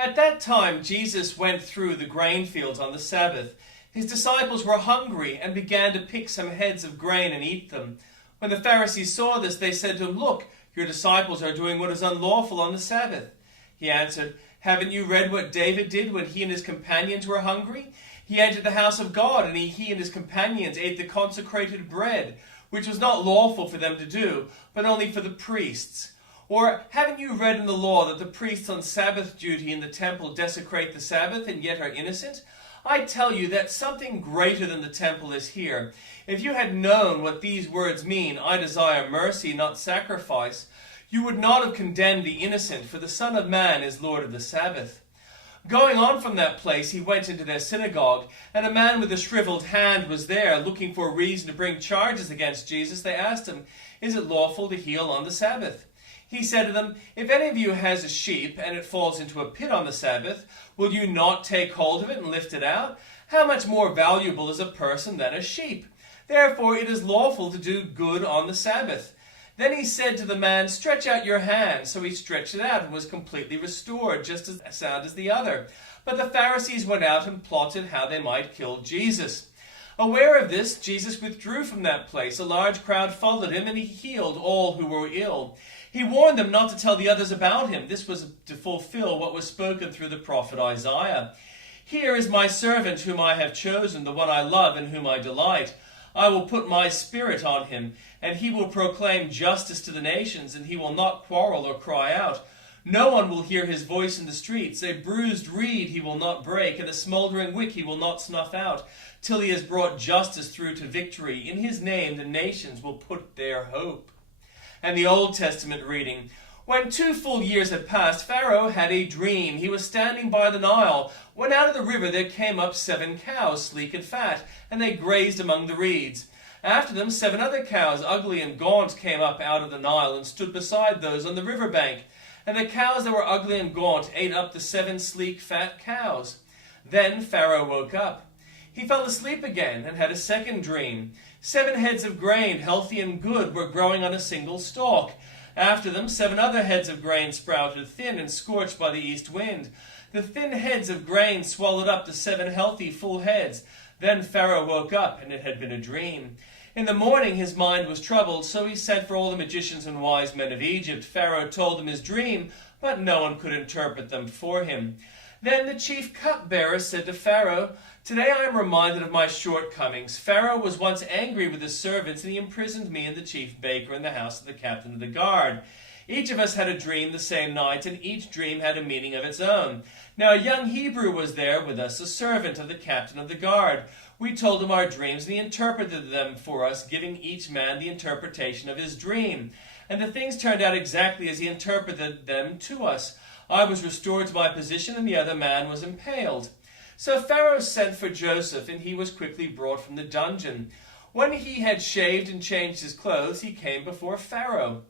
At that time, Jesus went through the grain fields on the Sabbath. His disciples were hungry and began to pick some heads of grain and eat them. When the Pharisees saw this, they said to him, "Look, your disciples are doing what is unlawful on the Sabbath." He answered, "Haven't you read what David did when he and his companions were hungry? He entered the house of God, and he and his companions ate the consecrated bread, which was not lawful for them to do, but only for the priests. Or haven't you read in the law that the priests on Sabbath duty in the temple desecrate the Sabbath and yet are innocent? I tell you that something greater than the temple is here. If you had known what these words mean, 'I desire mercy, not sacrifice,' you would not have condemned the innocent, for the Son of Man is Lord of the Sabbath." Going on from that place, he went into their synagogue, and a man with a shriveled hand was there. Looking for a reason to bring charges against Jesus, they asked him, "Is it lawful to heal on the Sabbath?" He said to them, "If any of you has a sheep, and it falls into a pit on the Sabbath, will you not take hold of it and lift it out? How much more valuable is a person than a sheep? Therefore it is lawful to do good on the Sabbath." Then he said to the man, "Stretch out your hand." So he stretched it out and was completely restored, just as sound as the other. But the Pharisees went out and plotted how they might kill Jesus. Aware of this, Jesus withdrew from that place. A large crowd followed him, and he healed all who were ill. He warned them not to tell the others about him. This was to fulfill what was spoken through the prophet Isaiah. "Here is my servant whom I have chosen, the one I love in whom I delight. I will put my spirit on him, and he will proclaim justice to the nations, and he will not quarrel or cry out. No one will hear his voice in the streets. A bruised reed he will not break, and a smoldering wick he will not snuff out, till he has brought justice through to victory. In his name the nations will put their hope." And the Old Testament reading, "When 2 full years had passed, Pharaoh had a dream. He was standing by the Nile, when out of the river there came up 7 cows, sleek and fat, and they grazed among the reeds. After them 7 other cows, ugly and gaunt, came up out of the Nile and stood beside those on the river bank. And the cows that were ugly and gaunt ate up the 7 sleek, fat cows. Then Pharaoh woke up. He fell asleep again and had a second dream. 7 heads of grain, healthy and good, were growing on a single stalk. After them 7 other heads of grain sprouted, thin and scorched by the east wind. The thin heads of grain swallowed up the 7 healthy, full heads. Then Pharaoh woke up, and it had been a dream. In the morning his mind was troubled, so he sent for all the magicians and wise men of Egypt. Pharaoh told them his dream, but no one could interpret them for him. Then the chief cupbearer said to Pharaoh, "Today I am reminded of my shortcomings. Pharaoh was once angry with his servants, and he imprisoned me and the chief baker in the house of the captain of the guard. Each of us had a dream the same night, and each dream had a meaning of its own. Now a young Hebrew was there with us, a servant of the captain of the guard. We told him our dreams, and he interpreted them for us, giving each man the interpretation of his dream. And the things turned out exactly as he interpreted them to us. I was restored to my position, and the other man was impaled." So Pharaoh sent for Joseph, and he was quickly brought from the dungeon. When he had shaved and changed his clothes, he came before Pharaoh.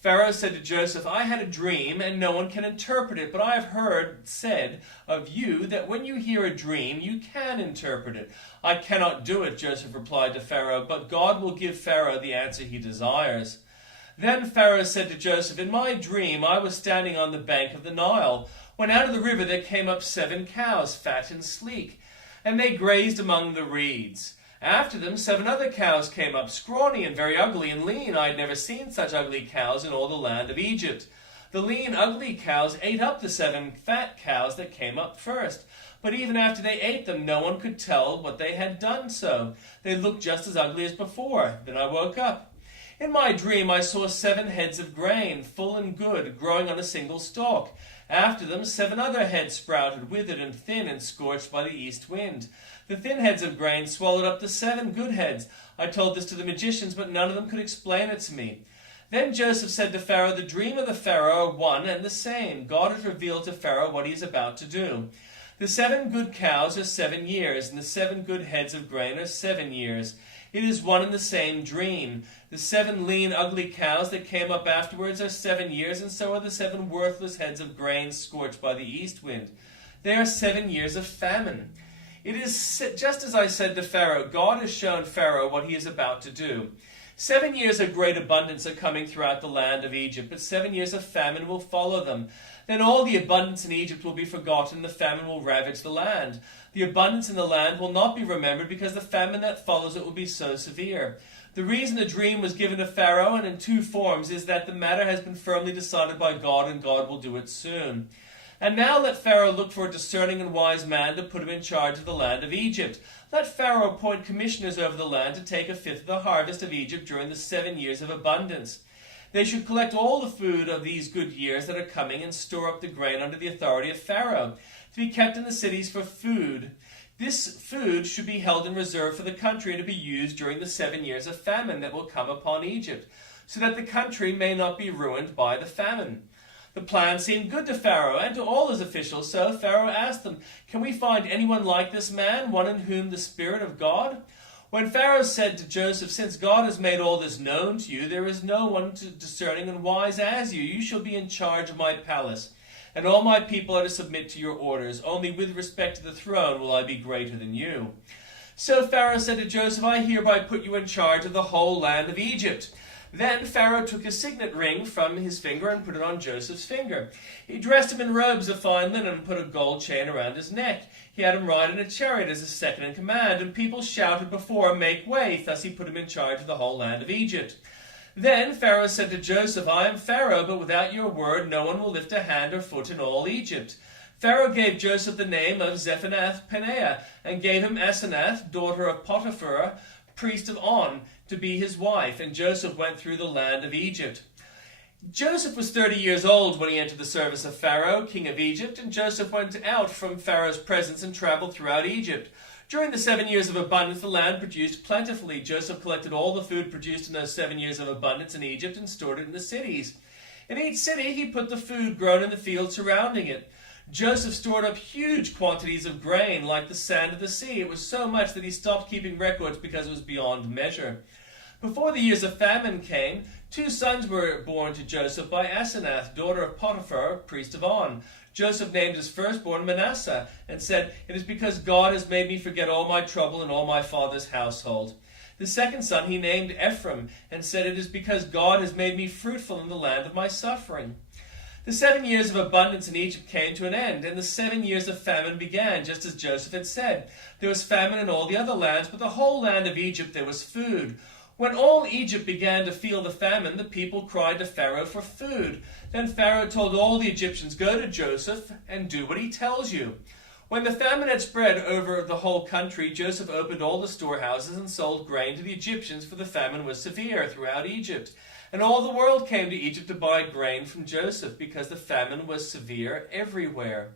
Pharaoh said to Joseph, "I had a dream, and no one can interpret it, but I have heard said of you that when you hear a dream, you can interpret it." "I cannot do it," Joseph replied to Pharaoh, "but God will give Pharaoh the answer he desires." Then Pharaoh said to Joseph, "In my dream I was standing on the bank of the Nile, when out of the river there came up 7 cows, fat and sleek, and they grazed among the reeds. After them 7 other cows came up, scrawny and very ugly and lean. I had never seen such ugly cows in all the land of Egypt. The lean, ugly cows ate up the 7 fat cows that came up first. But even after they ate them, no one could tell what they had done so. They looked just as ugly as before. Then I woke up. In my dream I saw 7 heads of grain, full and good, growing on a single stalk. After them 7 other heads sprouted, withered and thin and scorched by the east wind. The thin heads of grain swallowed up the 7 good heads. I told this to the magicians, but none of them could explain it to me." Then Joseph said to Pharaoh, "The dream of the Pharaoh are one and the same. God has revealed to Pharaoh what he is about to do. The 7 good cows are 7 years, and the 7 good heads of grain are 7 years. It is one and the same dream. The 7 lean, ugly cows that came up afterwards are 7 years, and so are the 7 worthless heads of grain scorched by the east wind. They are 7 years of famine. It is just as I said to Pharaoh. God has shown Pharaoh what he is about to do. 7 years of great abundance are coming throughout the land of Egypt, but 7 years of famine will follow them. Then all the abundance in Egypt will be forgotten, the famine will ravage the land. The abundance in the land will not be remembered, because the famine that follows it will be so severe. The reason the dream was given to Pharaoh, and in two forms, is that the matter has been firmly decided by God, and God will do it soon. And now let Pharaoh look for a discerning and wise man to put him in charge of the land of Egypt. Let Pharaoh appoint commissioners over the land to take a fifth of the harvest of Egypt during the 7 years of abundance. They should collect all the food of these good years that are coming and store up the grain under the authority of Pharaoh, to be kept in the cities for food. This food should be held in reserve for the country and to be used during the 7 years of famine that will come upon Egypt, so that the country may not be ruined by the famine. The plan seemed good to Pharaoh and to all his officials, so Pharaoh asked them, "Can we find anyone like this man, one in whom the Spirit of God?" When Pharaoh said to Joseph, "Since God has made all this known to you, there is no one discerning and wise as you. You shall be in charge of my palace, and all my people are to submit to your orders. Only with respect to the throne will I be greater than you." So Pharaoh said to Joseph, "I hereby put you in charge of the whole land of Egypt." Then Pharaoh took his signet ring from his finger and put it on Joseph's finger. He dressed him in robes of fine linen and put a gold chain around his neck. He had him ride in a chariot as his second in command, and people shouted before him, "Make way!" Thus he put him in charge of the whole land of Egypt. Then Pharaoh said to Joseph, "I am Pharaoh, but without your word no one will lift a hand or foot in all Egypt." Pharaoh gave Joseph the name of Zephanath-Paneah, and gave him Asenath, daughter of Potiphar, priest of On, to be his wife, and Joseph went through the land of Egypt. Joseph was 30 years old when he entered the service of Pharaoh, king of Egypt, and Joseph went out from Pharaoh's presence and traveled throughout Egypt. During the 7 years of abundance, the land produced plentifully. Joseph collected all the food produced in those 7 years of abundance in Egypt and stored it in the cities. In each city he put the food grown in the fields surrounding it. Joseph stored up huge quantities of grain, like the sand of the sea. It was so much that he stopped keeping records because it was beyond measure. Before the years of famine came, 2 sons were born to Joseph by Asenath, daughter of Potiphar, priest of On. Joseph named his firstborn Manasseh, and said, "It is because God has made me forget all my trouble and all my father's household." The second son he named Ephraim, and said, "It is because God has made me fruitful in the land of my suffering." The 7 years of abundance in Egypt came to an end, and the 7 years of famine began, just as Joseph had said. There was famine in all the other lands, but the whole land of Egypt there was food. When all Egypt began to feel the famine, the people cried to Pharaoh for food. Then Pharaoh told all the Egyptians, "Go to Joseph and do what he tells you." When the famine had spread over the whole country, Joseph opened all the storehouses and sold grain to the Egyptians, for the famine was severe throughout Egypt. And all the world came to Egypt to buy grain from Joseph, because the famine was severe everywhere.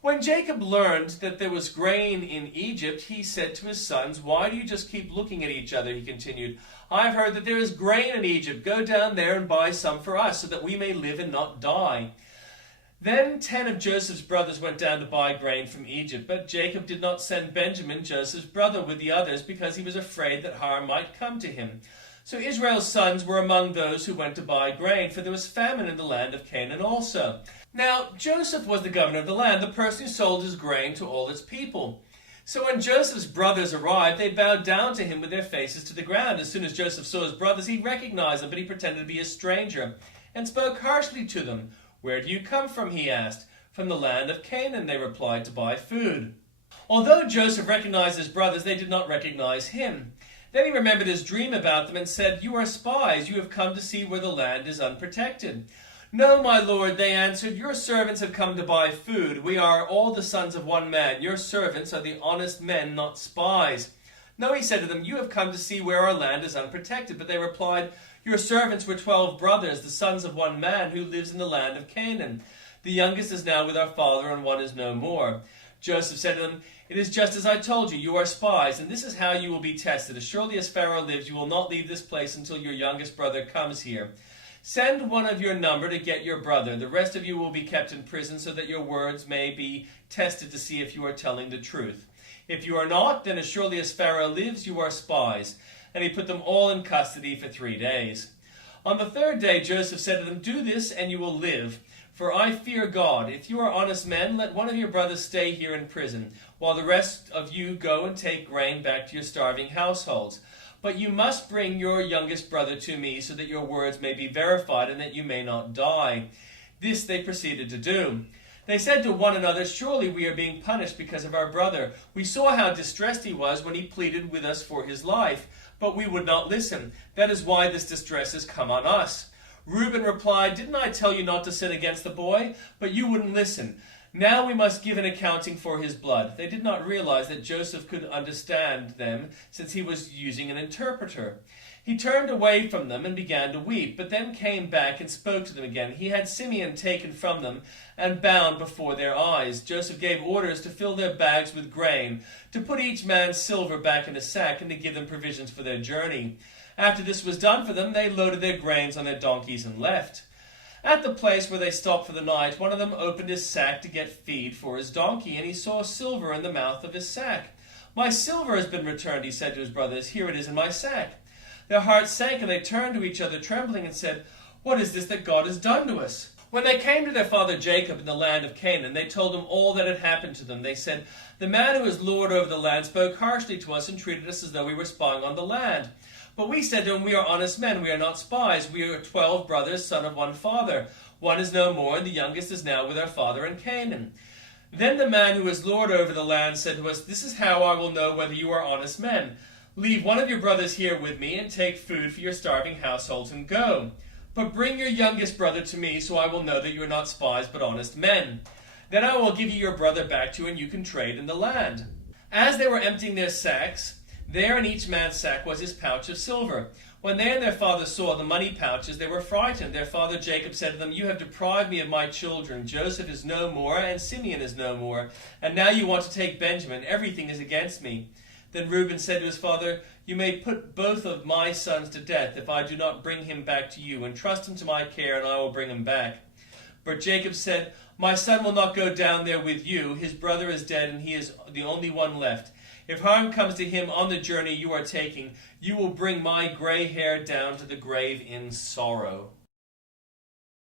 When Jacob learned that there was grain in Egypt, he said to his sons, "Why do you just keep looking at each other?" He continued. "I've heard that there is grain in Egypt. Go down there and buy some for us, so that we may live and not die." Then 10 of Joseph's brothers went down to buy grain from Egypt, but Jacob did not send Benjamin, Joseph's brother, with the others, because he was afraid that harm might come to him. So Israel's sons were among those who went to buy grain, for there was famine in the land of Canaan also. Now Joseph was the governor of the land, the person who sold his grain to all its people. So when Joseph's brothers arrived, they bowed down to him with their faces to the ground. As soon as Joseph saw his brothers, he recognized them, but he pretended to be a stranger, and spoke harshly to them. "Where do you come from?" he asked. "From the land of Canaan," they replied, "to buy food." Although Joseph recognized his brothers, they did not recognize him. Then he remembered his dream about them and said, "You are spies. You have come to see where the land is unprotected." "No, my lord," they answered, "your servants have come to buy food. We are all the sons of one man. Your servants are the honest men, not spies." "No," he said to them, "you have come to see where our land is unprotected." But they replied, "Your servants were 12 brothers, the sons of one man, who lives in the land of Canaan. The youngest is now with our father, and one is no more." Joseph said to them, "It is just as I told you. You are spies, and this is how you will be tested. As surely as Pharaoh lives, you will not leave this place until your youngest brother comes here. Send one of your number to get your brother. The rest of you will be kept in prison, so that your words may be tested to see if you are telling the truth. If you are not, then as surely as Pharaoh lives, you are spies." And he put them all in custody for 3 days. On the 3rd day, Joseph said to them, "Do this, and you will live. For I fear God. If you are honest men, let one of your brothers stay here in prison, while the rest of you go and take grain back to your starving households. But you must bring your youngest brother to me, so that your words may be verified and that you may not die." This they proceeded to do. They said to one another, "Surely we are being punished because of our brother. We saw how distressed he was when he pleaded with us for his life, but we would not listen. That is why this distress has come on us." Reuben replied, "Didn't I tell you not to sin against the boy? But you wouldn't listen. Now we must give an accounting for his blood." They did not realize that Joseph could understand them, since he was using an interpreter. He turned away from them and began to weep, but then came back and spoke to them again. He had Simeon taken from them and bound before their eyes. Joseph gave orders to fill their bags with grain, to put each man's silver back in a sack, and to give them provisions for their journey. After this was done for them, they loaded their grains on their donkeys and left. At the place where they stopped for the night, one of them opened his sack to get feed for his donkey, and he saw silver in the mouth of his sack. "My silver has been returned," he said to his brothers. "Here it is in my sack." Their hearts sank, and they turned to each other trembling and said, "What is this that God has done to us?" When they came to their father Jacob in the land of Canaan, they told him all that had happened to them. They said, "The man who is lord over the land spoke harshly to us and treated us as though we were spying on the land. But we said to him, 'We are honest men, we are not spies. We are 12 brothers, son of one father. One is no more, and the youngest is now with our father in Canaan.' Then the man who is lord over the land said to us, 'This is how I will know whether you are honest men. Leave one of your brothers here with me, and take food for your starving households, and go. But bring your youngest brother to me, so I will know that you are not spies, but honest men. Then I will give you your brother back to you, and you can trade in the land.' As they were emptying their sacks, there in each man's sack was his pouch of silver. When they and their father saw the money pouches, they were frightened. Their father Jacob said to them, 'You have deprived me of my children. Joseph is no more, and Simeon is no more. And now you want to take Benjamin. Everything is against me.' Then Reuben said to his father, 'You may put both of my sons to death if I do not bring him back to you. Entrust him to my care, and I will bring him back.' But Jacob said, 'My son will not go down there with you. His brother is dead, and he is the only one left. If harm comes to him on the journey you are taking, you will bring my gray hair down to the grave in sorrow.'"